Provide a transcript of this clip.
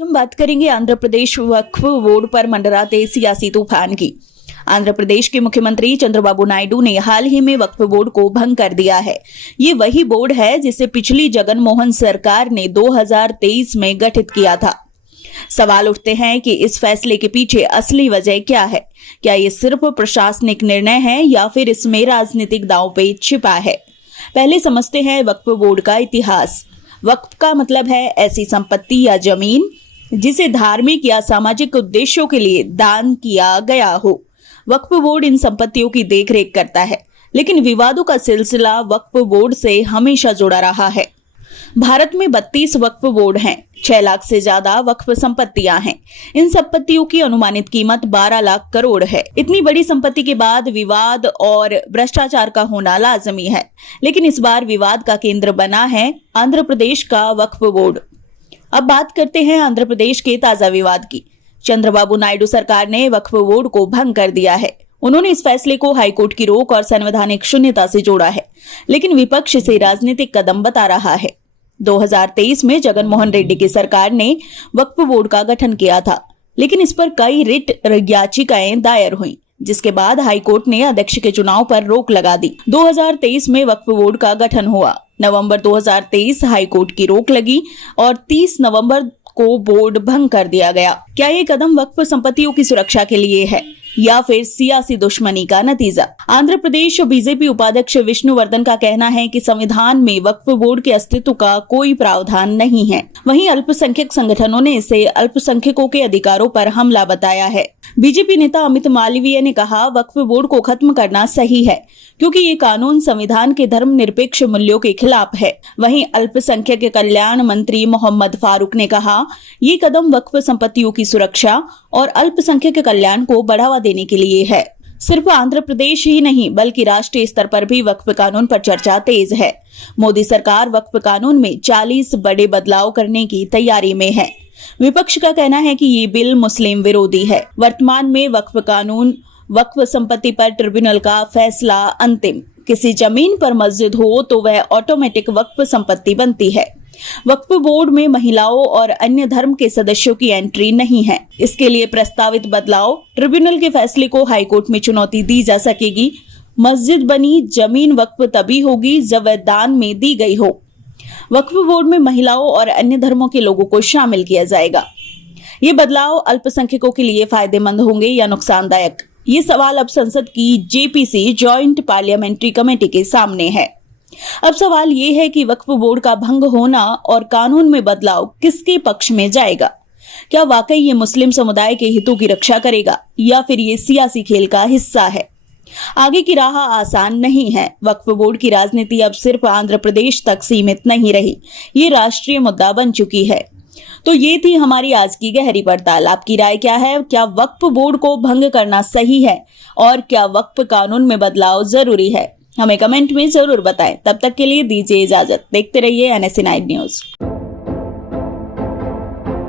हम बात करेंगे आंध्र प्रदेश वक्फ बोर्ड पर मंडराते सियासी तूफान की। आंध्र प्रदेश के मुख्यमंत्री चंद्रबाबू नायडू ने हाल ही में वक्फ बोर्ड को भंग कर दिया है। ये वही बोर्ड है जिसे पिछली जगनमोहन सरकार ने 2023 में गठित किया था। सवाल उठते हैं कि इस फैसले के पीछे असली वजह क्या है? क्या ये सिर्फ प्रशासनिक निर्णय है या फिर इसमें राजनीतिक दांवपेच छिपा है? पहले समझते हैं वक्फ बोर्ड का इतिहास। वक्फ का मतलब है ऐसी संपत्ति या जमीन जिसे धार्मिक या सामाजिक उद्देश्यों के लिए दान किया गया हो। वक्फ बोर्ड इन संपत्तियों की देखरेख करता है, लेकिन विवादों का सिलसिला वक्फ बोर्ड से हमेशा जुड़ा रहा है। भारत में 32 वक्फ बोर्ड हैं, 6 लाख से ज्यादा वक्फ संपत्तियां हैं। इन संपत्तियों की अनुमानित कीमत 12 लाख करोड़ है। इतनी बड़ी संपत्ति के बाद विवाद और भ्रष्टाचार का होना लाजमी है, लेकिन इस बार विवाद का केंद्र बना है आंध्र प्रदेश का वक्फ बोर्ड। अब बात करते हैं आंध्र प्रदेश के ताजा विवाद की। चंद्रबाबू नायडू सरकार ने वक्फ बोर्ड को भंग कर दिया है। उन्होंने इस फैसले को हाईकोर्ट की रोक और संवैधानिक शून्यता से जोड़ा है, लेकिन विपक्ष इसे राजनीतिक कदम बता रहा है। 2023 में जगनमोहन रेड्डी की सरकार ने वक्फ बोर्ड का गठन किया था, लेकिन इस पर कई रिट याचिकाएं दायर हुई, जिसके बाद हाईकोर्ट ने अध्यक्ष के चुनाव पर रोक लगा दी। 2023 में वक्फ बोर्ड का गठन हुआ। नवंबर 2023 हाईकोर्ट की रोक लगी और 30 नवंबर को बोर्ड भंग कर दिया गया। क्या ये कदम वक्फ संपत्तियों की सुरक्षा के लिए है या फिर सियासी दुश्मनी का नतीजा? आंध्र प्रदेश बीजेपी उपाध्यक्ष विष्णुवर्धन का कहना है कि संविधान में वक्फ बोर्ड के अस्तित्व का कोई प्रावधान नहीं है। वहीं अल्पसंख्यक संगठनों ने इसे अल्पसंख्यकों के अधिकारों पर हमला बताया है। बीजेपी नेता अमित मालवीय ने कहा, वक्फ बोर्ड को खत्म करना सही है क्योंकि ये कानून संविधान के धर्मनिरपेक्ष मूल्यों के खिलाफ है। वहीं अल्पसंख्यक कल्याण मंत्री मोहम्मद फारूक ने कहा, ये कदम वक्फ संपत्तियों की सुरक्षा और अल्पसंख्यक कल्याण को बढ़ावा देने के लिए है। सिर्फ आंध्र प्रदेश ही नहीं बल्कि राष्ट्रीय स्तर पर भी वक्फ कानून पर चर्चा तेज है। मोदी सरकार वक्फ कानून में 40 बड़े बदलाव करने की तैयारी में है। विपक्ष का कहना है कि ये बिल मुस्लिम विरोधी है। वर्तमान में वक्फ कानून वक्फ संपत्ति पर ट्रिब्यूनल का फैसला अंतिम। किसी जमीन पर मस्जिद हो तो वह ऑटोमेटिक वक्फ संपत्ति बनती है। वक्फ बोर्ड में महिलाओं और अन्य धर्म के सदस्यों की एंट्री नहीं है। इसके लिए प्रस्तावित बदलाव ट्रिब्यूनल के फैसले को हाईकोर्ट में चुनौती दी जा सकेगी। मस्जिद बनी जमीन वक्फ तभी होगी जब वह दान में दी गई हो। वक्फ बोर्ड में महिलाओं और अन्य धर्मों के लोगों को शामिल किया जाएगा। ये बदलाव अल्पसंख्यकों के लिए फायदेमंद होंगे या नुकसानदायक? ये सवाल अब संसद की जेपीसी जॉइंट पार्लियामेंट्री कमेटी के सामने है। अब सवाल ये है कि वक्फ बोर्ड का भंग होना और कानून में बदलाव किसके पक्ष में जाएगा? क्या वाकई ये मुस्लिम समुदाय के हितों की रक्षा करेगा या फिर ये सियासी खेल का हिस्सा है? आगे की राह आसान नहीं है। वक्फ बोर्ड की राजनीति अब सिर्फ आंध्र प्रदेश तक सीमित नहीं रही, ये राष्ट्रीय मुद्दा बन चुकी है। तो ये थी हमारी आज की गहरी पड़ताल। आपकी राय क्या है? क्या वक्फ बोर्ड को भंग करना सही है और क्या वक्फ कानून में बदलाव जरूरी है? हमें कमेंट में जरूर बताएं। तब तक के लिए दीजिए इजाजत। देखते रहिए NSE9 न्यूज।